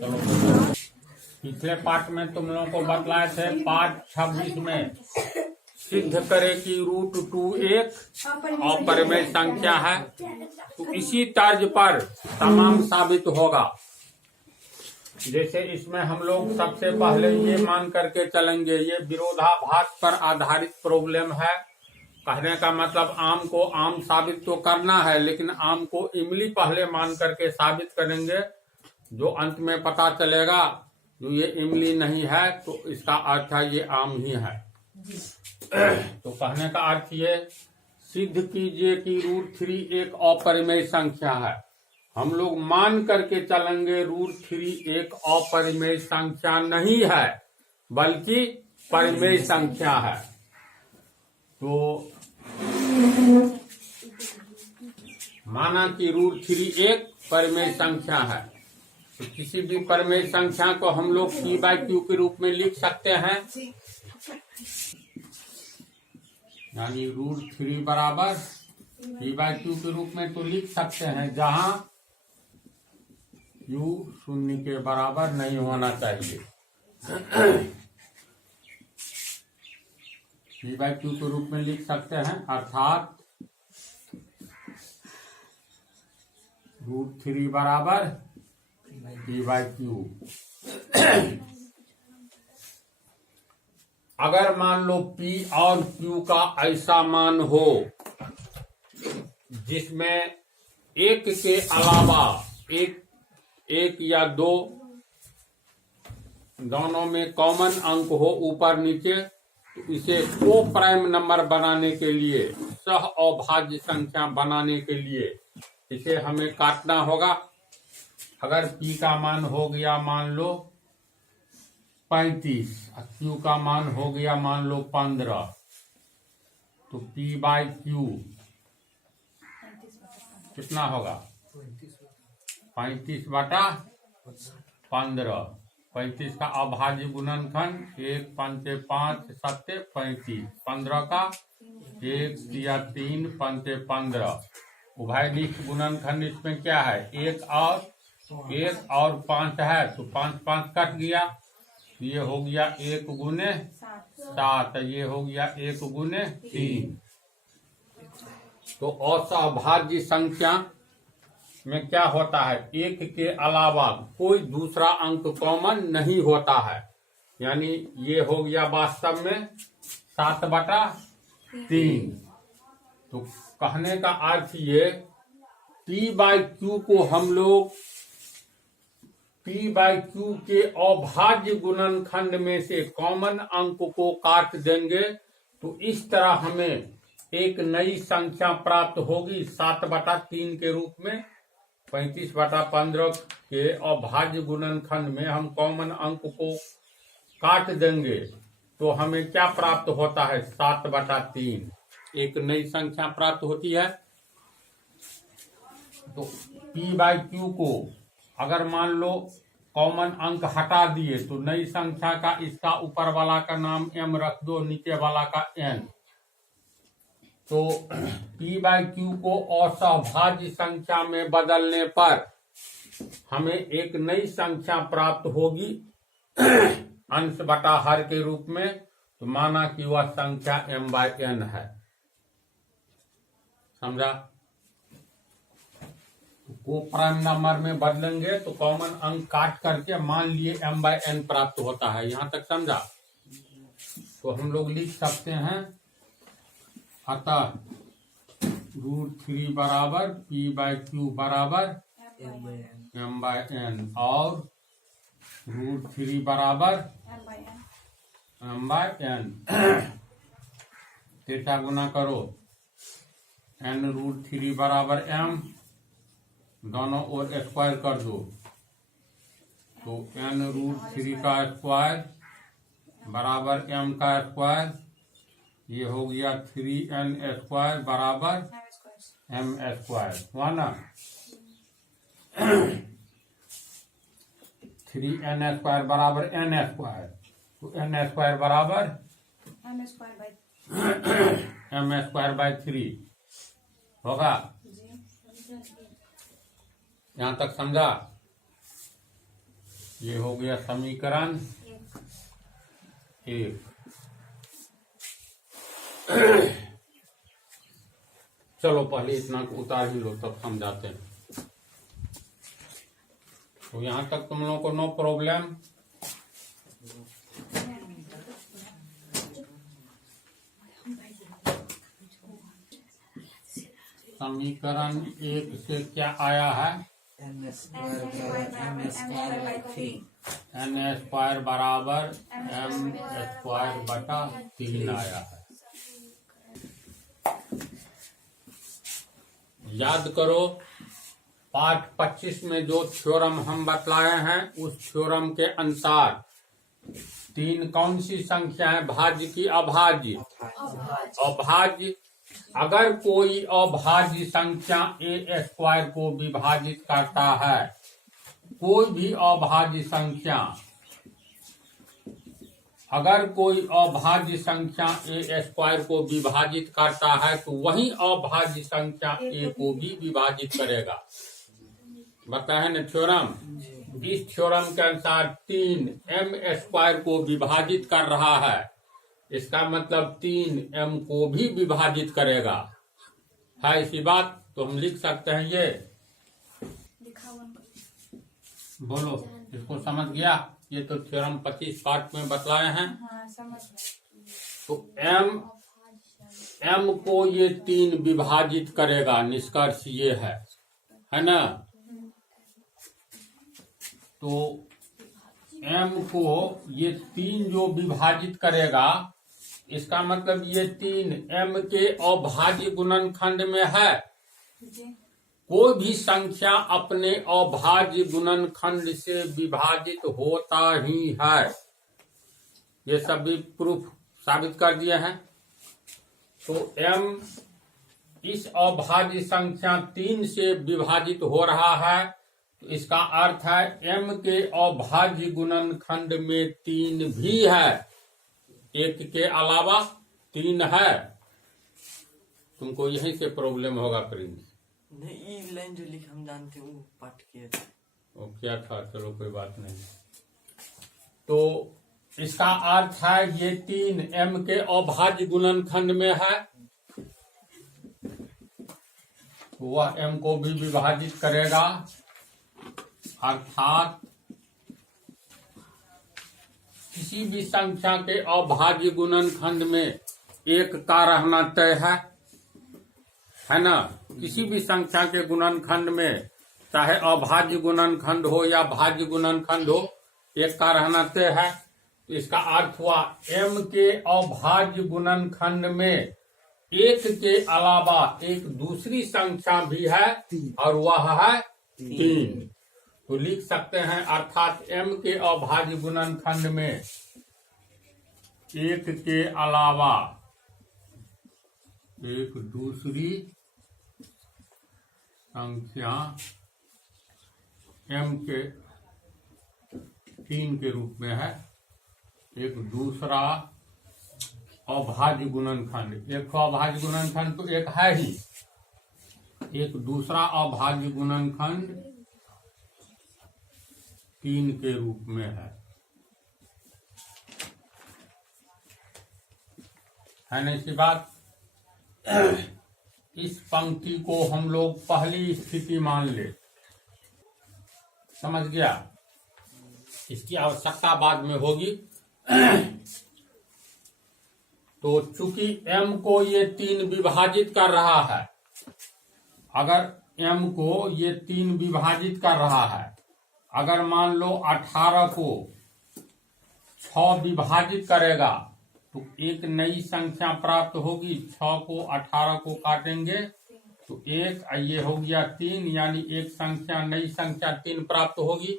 चलो, पिछले पाठ में तुम लोगों को बतलाए थे पाठ 26 में सिद्ध करे कि रूट 2 एक अपरिमेय संख्या है। तो इसी तर्ज पर तमाम साबित होगा। जैसे इसमें हम लोग सबसे पहले ये मान करके चलेंगे, ये विरोधाभास पर आधारित प्रॉब्लम है। कहने का मतलब आम को आम साबित तो करना है, लेकिन आम को इमली पहले मान करके साबित करेंगे। जो अंत में पता चलेगा जो ये इमली नहीं है तो इसका अर्थ है ये आम ही है। तो कहने का अर्थ ये सिद्ध कीजिए कि रूट 3 एक अपरिमेय संख्या है। हम लोग मान करके चलेंगे रूट 3 एक अपरिमेय संख्या नहीं है बल्कि परिमेय संख्या है। तो माना कि रूट 3 एक परिमेय संख्या है, तो किसी भी परिमेय संख्या को हम लोग p/q के रूप में लिख सकते हैं। यानी रूट 3 बराबर p/q के रूप में तो लिख सकते हैं, जहां q शून्य के बराबर नहीं होना चाहिए। p/q के रूप में लिख सकते हैं, अर्थात रूट 3 बराबर p/q। अगर मान लो p और q का ऐसा मान हो जिसमें एक के अलावा एक या दो दोनों में कॉमन अंक हो ऊपर नीचे, तो इसे को प्राइम नंबर बनाने के लिए, सह अभाज्य संख्या बनाने के लिए इसे हमें काटना होगा। अगर p का मान हो गया मान लो 35 और q का मान हो गया मान लो 15, तो p/q कितना होगा? 35/15। 35 का अभाज्य गुणनखंड 1 5 5 7 35। 15 का 1 या 3 5 15। उभयनिष्ठ गुणनखंड इसमें क्या है? 1 और 5 है, तो 5 5 कट गया, ये हो गया 1 गुने 7, ये हो गया 1 गुने 3। तो असहभाज्य संख्या में क्या होता है? एक के अलावा कोई दूसरा अंक कॉमन नहीं होता है। यानी ये हो गया वास्तव में 7/3। तो कहने का अर्थ ये p/q को हम लोग p/q के अभाज्य गुणनखंड में से कॉमन अंक को काट देंगे, तो इस तरह हमें एक नई संख्या प्राप्त होगी 7/3 के रूप में। 35/15 के अभाज्य गुणनखंड में हम कॉमन अंक को काट देंगे तो हमें क्या प्राप्त होता है? 7/3 एक नई संख्या प्राप्त होती है। तो p/q को अगर मान लो कॉमन अंक हटा दिए तो नई संख्या का इसका ऊपर वाला का नाम m रख दो, नीचे वाला का n। तो p/q को असहभाज्य संख्या में बदलने पर हमें एक नई संख्या प्राप्त होगी अंश बटा हर के रूप में। तो माना कि वह संख्या m/n है। समझा? को प्राइम नंबर में बदलेंगे तो कॉमन अंक काट करके मान लिए m/n प्राप्त होता है। यहां तक समझा? तो हम लोग लिख सकते हैं, अतः रूट 3 बराबर p/q बराबर m/n और रूट 3 बराबर m/n। तेरह गुना करो, n रूट 3 बराबर m, दोनों ओर स्क्वायर कर दो, तो n रूट 3 का स्क्वायर बराबर m का स्क्वायर, ये हो गया 3n स्क्वायर बराबर m स्क्वायर हुआ ना। 3n स्क्वायर बराबर n स्क्वायर, तो n स्क्वायर बराबर m²/3 होगा। यहाँ तक समझा? ये हो गया समीकरण 1। चलो पहले इतना उतार ही लो तब समझाते हैं। तो यहां तक तुम लोगों को नो प्रॉब्लम। समीकरण 1 से क्या आया है? n n² बराबर m² बटा 3 आया है। याद करो पाठ 25 में जो थ्योरम हम बतलाए हैं उस थ्योरम के अनुसार 3 कौन सी संख्या है? भाज्य की अभाज्य? अभाज्य। अगर कोई अभाज्य संख्या a² को विभाजित करता है, कोई भी अभाज्य संख्या, अगर कोई अभाज्य संख्या a² को विभाजित करता है तो वही अभाज्य संख्या a को भी विभाजित करेगा। बताया है ना थ्योरम? इस थ्योरम के अनुसार 3 m² को विभाजित कर रहा है, इसका मतलब 3 m को भी विभाजित करेगा। है इसी बात? तो हम लिख सकते हैं ये। बोलो, इसको समझ गया? ये तो थ्योरम 25 पार्ट में बतलाए हैं। तो m को ये 3 विभाजित करेगा, निष्कर्ष ये है ना? तो m को ये 3 जो विभाजित करेगा, इसका मतलब ये 3 m के अभाज्य गुणनखंड में है। कोई भी संख्या अपने अभाज्य गुणनखंड से विभाजित होता ही है। ये सब भी प्रूफ साबित कर दिए हैं। तो m इस अभाज्य संख्या 3 से विभाजित हो रहा है, तो इसका अर्थ है m के अभाज्य गुणनखंड में 3 भी है, 1 के अलावा 3 है। तुमको यहीं से प्रॉब्लम होगा प्रिंस। नहीं, ये लाइन जो लिखा हम जानते हैं वो पाठ किया था। वो क्या था? चलो कोई बात नहीं। तो इसका अर्थ है ये 3 m के अभाज्य गुणनखंड में है, तो वह m को भी विभाजित करेगा। अर्थात किसी भी संख्या के अभाज्य गुणनखंड में 1 का रहना तय है ना? किसी भी संख्या के गुणनखंड में, चाहे अभाज्य गुणनखंड हो या भाज्य गुणनखंड हो, 1 का रहना तय है। तो इसका अर्थ हुआ m के अभाज्य गुणनखंड में 1 के अलावा एक दूसरी संख्या भी है और वह है 3। तो लिख सकते हैं अर्थात m के अभाज्य गुणनखंड में 1 के अलावा एक दूसरी संख्या m के 3 के रूप में है। एक दूसरा अभाज्य गुणनखंड, एक अभाज्य गुणनखंड तो एक है ही, एक दूसरा अभाज्य गुणनखंड 3 के रूप में है ना? इसी बात। इस पंक्ति को हम लोग पहली स्थिति मान ले। समझ गया? इसकी आवश्यकता बाद में होगी। तो चूंकि m को ये 3 विभाजित कर रहा है, अगर m को ये 3 विभाजित कर रहा है, अगर मान लो 18 को 6 विभाजित करेगा तो एक नई संख्या प्राप्त होगी। 6 को 18 को काटेंगे तो 1, ये हो गया 3, यानी एक संख्या, नई संख्या 3 प्राप्त होगी।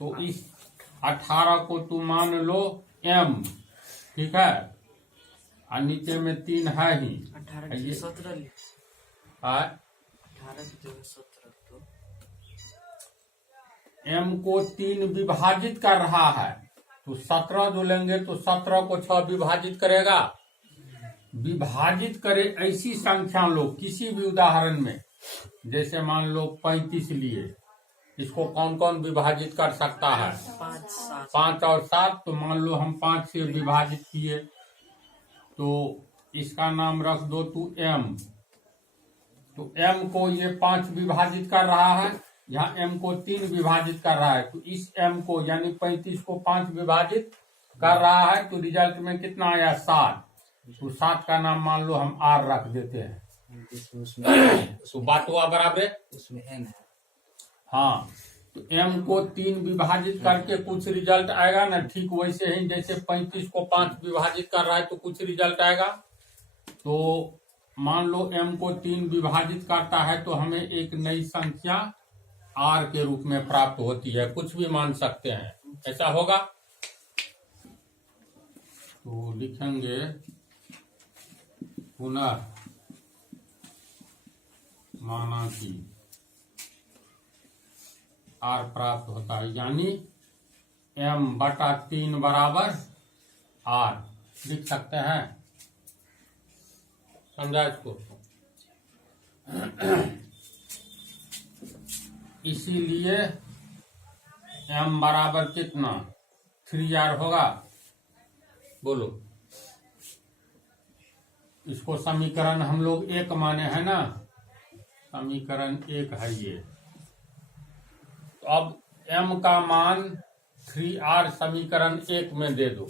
तो इस 18 को तुम मान लो m, ठीक है, और नीचे में 3 है ही। 18 की 17 है 18 की जगह 17 तो m को 3 विभाजित कर रहा है, तो 17 जो लेंगे तो 17 को 6 विभाजित करेगा। विभाजित करे ऐसी संख्या लो किसी भी उदाहरण में, जैसे मान लो 35 लिए, इसको कौन कौन विभाजित कर सकता है? 5 7 5 और 7। तो मान लो हम 5 से विभाजित किए, तो इसका नाम रख दो तू m। तो m को ये 5 विभाजित कर रहा है, यहाँ m को 3 विभाजित कर रहा है। तो इस m को यानी 35 को 5 विभाजित कर रहा है, तो रिजल्ट में कितना आया? 7। तो 7 का नाम मान लो हम r रख देते हैं। तो बात हुआ बराबर? उसमें n है। हाँ, तो m को 3 विभाजित करके कुछ रिजल्ट आएगा ना, ठीक वैसे ही जैसे 35 को 5 विभाजित कर रहा है तो कुछ रिजल्ट आएगा। तो मान लो m को 3 विभाजित करता है तो हमें एक नई संख्या r के रूप में प्राप्त होती है, कुछ भी मान सकते हैं, ऐसा होगा। तो लिखेंगे पुनः माना कि r प्राप्त होता है, यानी m/3 बराबर r लिख सकते हैं। समझा इसको? इसीलिए m बराबर कितना? 3r होगा। बोलो, इसको समीकरण हम लोग 1 माने हैं ना, समीकरण 1 है ये। तो अब m का मान 3r समीकरण 1 में दे दो।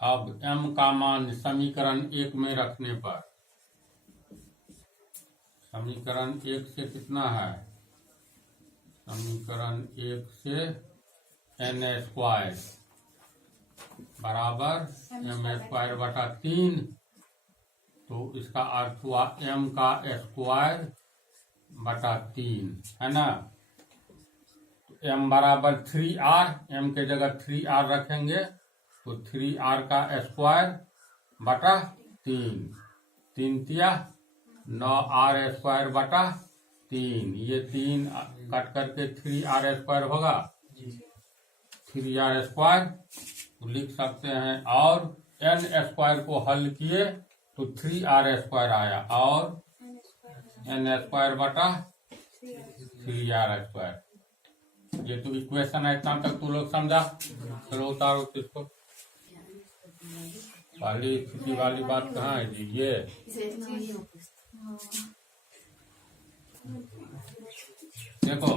अब m का मान समीकरण 1 में रखने पर समीकरण 1 से कितना है? समीकरण 1 से n² बराबर m²/3। तो इसका अर्थ हुआ m का स्क्वायर बटा 3, है ना। तो m बराबर 3r, m के जगह 3r रखेंगे तो 3r का स्क्वायर बटा 3, 3 तिया 9r² बटा 3। ये 3 कट करके 3r² होगा, 3r² तो लिख सकते हैं। और n² को हल किए तो 3r² आया और n² बटा 3r²। ये तो इक्वेशन है, इतना तक तू लोग समझा? चलो उतारो इसको। पहली स्थिति वाली बात कहाँ है जी? ये देखो,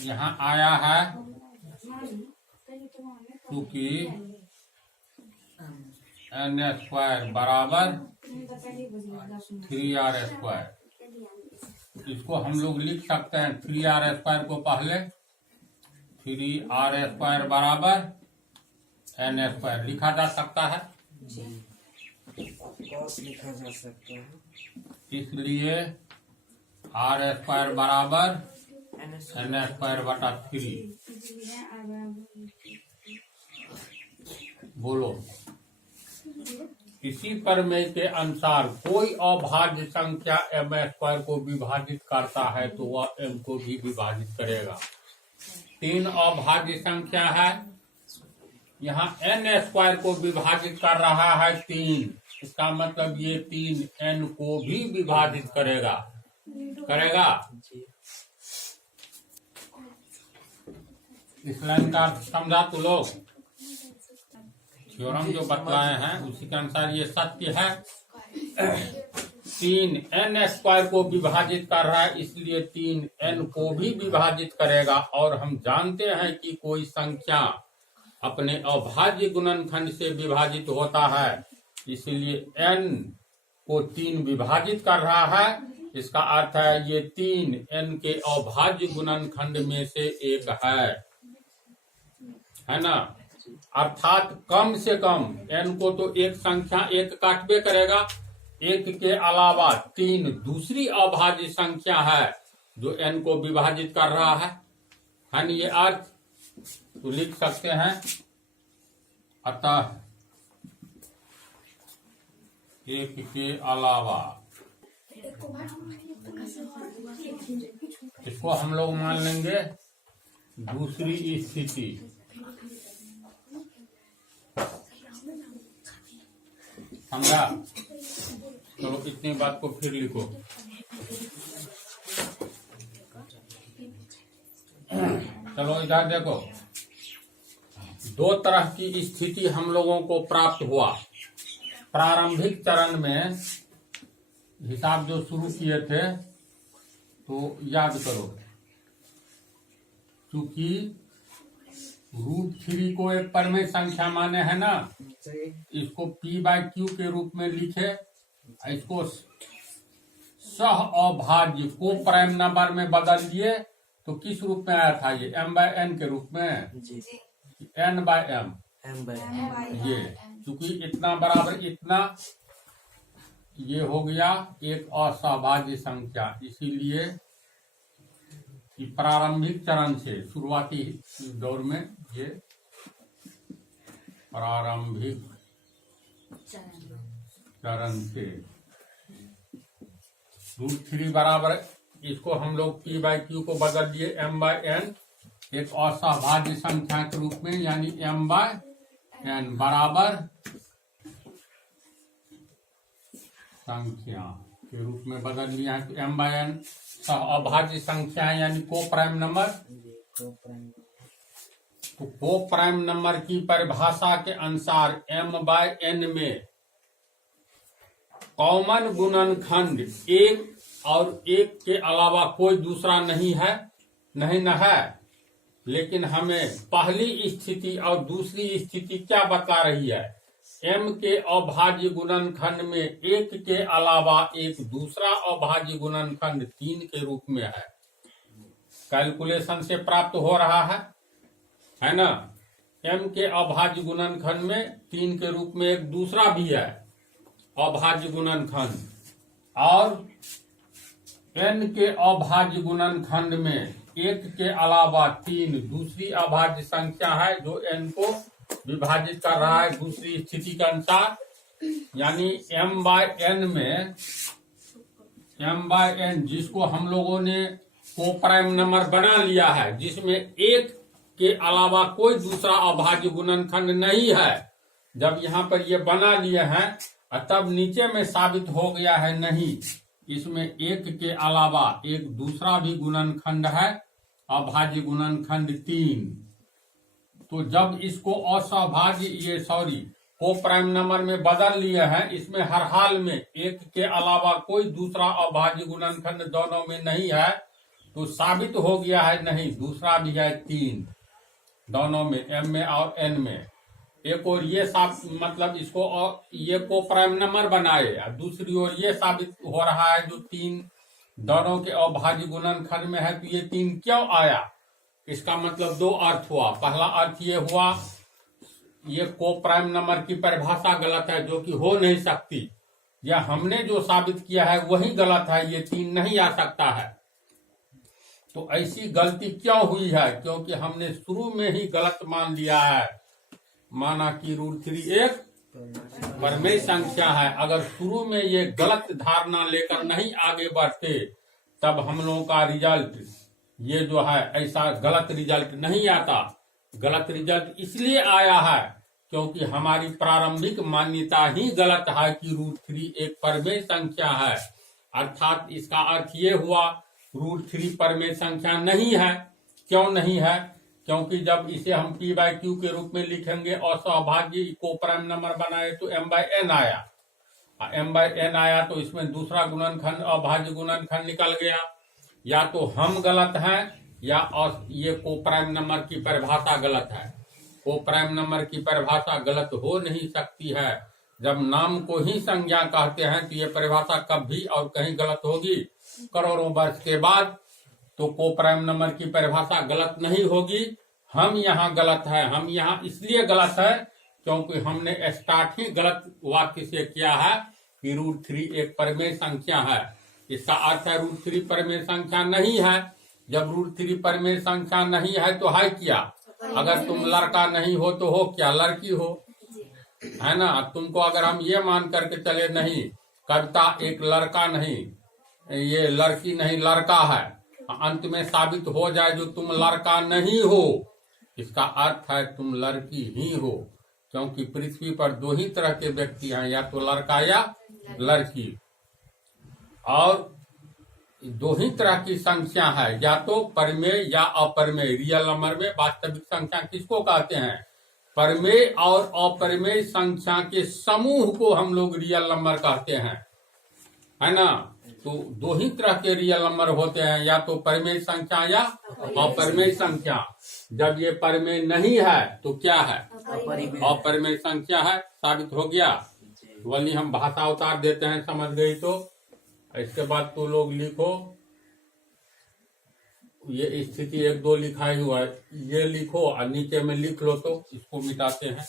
यहाँ आया है क्योंकि n² बराबर 3r²। इसको हम लोग लिख सकते हैं 3r² को पहले 3r² बराबर n² लिखा जा सकता है। cos लिखा जा सकता है। इसलिए r² बराबर n² n² बटा 3। बोलो, इसी प्रमेय के अनुसार कोई अभाज्य संख्या m² को विभाजित करता है तो वह m को भी विभाजित करेगा। 3 अभाज्य संख्या है, यहाँ n² को विभाजित कर रहा है 3, इसका मतलब ये 3 n को भी विभाजित करेगा, करेगा। इस लाइन का समझा तू लोग? थ्योरम जो बतलाए हैं उसी के अनुसार ये सत्य है। 3 n² को विभाजित कर रहा है, इसलिए 3 n को भी विभाजित करेगा। और हम जानते हैं कि कोई संख्या अपने अभाज्य गुणनखंड से विभाजित होता है, इसलिए n को 3 विभाजित कर रहा है। इसका अर्थ है ये 3 n के अभाज्य गुणनखंड में से एक है ना। अर्थात कम से कम n को तो एक संख्या 1 काटबे करेगा, 1 के अलावा 3 दूसरी अभाज्य संख्या है जो n को विभाजित कर रहा है ना। ये अर्थ तो लिख सकते हैं। अतः 1 के अलावा, इसको हम लोग मान लेंगे दूसरी स्थिति। समझा? चलो इतनी बात को फिर लिखो। चलो इधर देखो, दो तरह की स्थिति हम लोगों को प्राप्त हुआ। प्रारंभिक चरण में हिसाब जो शुरू किए थे तो याद करो, चूंकि √3 को एक परिमेय संख्या माने है ना, इसको P/Q के रूप में लिखे, इसको सह अभाज्य को प्राइम नंबर में बदल दिए तो किस रूप में आया था ये? M/N के रूप में, N/M। ये चूंकि इतना बराबर इतना, ये हो गया एक असहभाज्य संख्या, इसीलिए प्रारंभिक चरण से, शुरुआती दौर में ये प्रारंभिक चरण से √3 बराबर, इसको हम लोग P/Q को बदल दिए M/N, एक असहभाज्य संख्या के रूप में, यानी M/N बराबर संख्या के रूप में बदल लिया है। तो M/N सह अभाज्य संख्या है, यानी को प्राइम नंबर। तो को प्राइम नंबर की परिभाषा के अनुसार M/N में कॉमन गुणनखंड एक और एक के अलावा कोई दूसरा नहीं है, नहीं न है। लेकिन हमें पहली स्थिति और दूसरी स्थिति क्या बता रही है? M के अभाज्य गुणनखंड में एक के अलावा एक दूसरा अभाज्य गुणनखंड 3 के रूप में है। कैलकुलेशन से प्राप्त हो रहा है ना। M के अभाज्य गुणनखंड में 3 के रूप में एक दूसरा भी है अभाज्य गुणनखंड, और N के अभाज्य गुणनखंड में एक के अलावा 3 दूसरी अभाज्य संख्या है जो N को विभाजित कर रहा है दूसरी स्थिति के अनुसार। यानी M/N में M/N जिसको हम लोगों ने को प्राइम नंबर बना लिया है, जिसमें एक के अलावा कोई दूसरा अभाज्य गुणनखंड नहीं है, जब यहाँ पर ये बना लिए हैं तब नीचे में साबित हो गया है नहीं, इसमें एक के अलावा एक दूसरा भी गुणनखंड है, अभाज्य गुणनखंड 3। तो जब इसको असहभाज्य को प्राइम नंबर में बदल लिए हैं, इसमें हर हाल में एक के अलावा कोई दूसरा अभाज्य गुणनखंड दोनों में नहीं है, तो साबित हो गया है नहीं, दूसरा भी है 3 दोनों में, M में और N में। एक और ये मतलब इसको और ये को प्राइम नंबर बनाए, और दूसरी ओर ये साबित हो रहा है जो 3 दोनों के अभाज्य गुणनखंड में है, तो ये 3 क्यों आया? इसका मतलब 2 अर्थ हुआ। पहला अर्थ ये हुआ, ये को प्राइम नंबर की परिभाषा गलत है, जो कि हो नहीं सकती, या हमने जो साबित किया है वही गलत है, ये 3 नहीं आ सकता है। तो ऐसी गलती क्यों हुई है? क्योंकि हमने शुरू में ही गलत मान लिया है, माना कि √3 एक परिमेय संख्या है। अगर शुरू में ये गलत धारणा लेकर नहीं आगे बढ़ते, तब हम लोगों का रिजल्ट ये जो है ऐसा गलत रिजल्ट नहीं आता। गलत रिजल्ट इसलिए आया है क्योंकि हमारी प्रारंभिक मान्यता ही गलत है कि √3 एक परिमेय संख्या है। अर्थात इसका अर्थ ये हुआ √3 परिमेय संख्या नहीं है। क्यों नहीं है? क्योंकि जब इसे हम P/Q के रूप में लिखेंगे और सहभाज्य को प्राइम नंबर बनाए तो M/N आया, M/N आया तो इसमें दूसरा गुणनखंड अभाज्य गुणनखंड निकल गया। या तो हम गलत हैं या और ये को प्राइम नंबर की परिभाषा गलत है। को प्राइम नंबर की परिभाषा गलत हो नहीं सकती है। जब नाम को ही संज्ञा कहते हैं तो ये परिभाषा कभी और कहीं गलत होगी? करोड़ों वर्ष के बाद तो को प्राइम नंबर की परिभाषा गलत नहीं होगी। हम यहाँ गलत है। हम यहाँ इसलिए गलत है क्योंकि हमने स्टार्ट ही गलत वाक्य से किया है कि √3 एक परिमेय संख्या है। इसका अर्थ है √3 परिमेय संख्या नहीं है। जब √3 परिमेय संख्या नहीं है तो है क्या? अगर तुम लड़का नहीं हो तो हो क्या? लड़की हो, है ना। तुमको अगर हम ये मान करके चले नहीं, कविता एक लड़का नहीं, ये लड़की नहीं लड़का है, अंत में साबित हो जाए जो तुम लड़का नहीं हो, इसका अर्थ है तुम लड़की ही हो। क्योंकि पृथ्वी पर 2 ही तरह के व्यक्ति हैं, या तो लड़का या लड़की। और दो ही तरह की संख्या है, या तो परिमेय या अपरिमेय। रियल नंबर में वास्तविक संख्या किसको कहते हैं? परिमेय और अपरिमेय संख्या के समूह को हम लोग रियल नंबर कहते हैं, है ना। तो दो ही तरह के रियल नंबर होते हैं, या तो परिमेय संख्या या अपरिमेय संख्या। जब ये परिमेय नहीं है तो क्या है? अपरिमेय संख्या है, साबित हो गया। वही हम भाषा उतार देते हैं, समझ गई तो। इसके बाद तो लोग लिखो, ये स्थिति 1 2 लिखा ही हुआ है, ये लिखो और नीचे में लिख लो, तो इसको मिटाते हैं।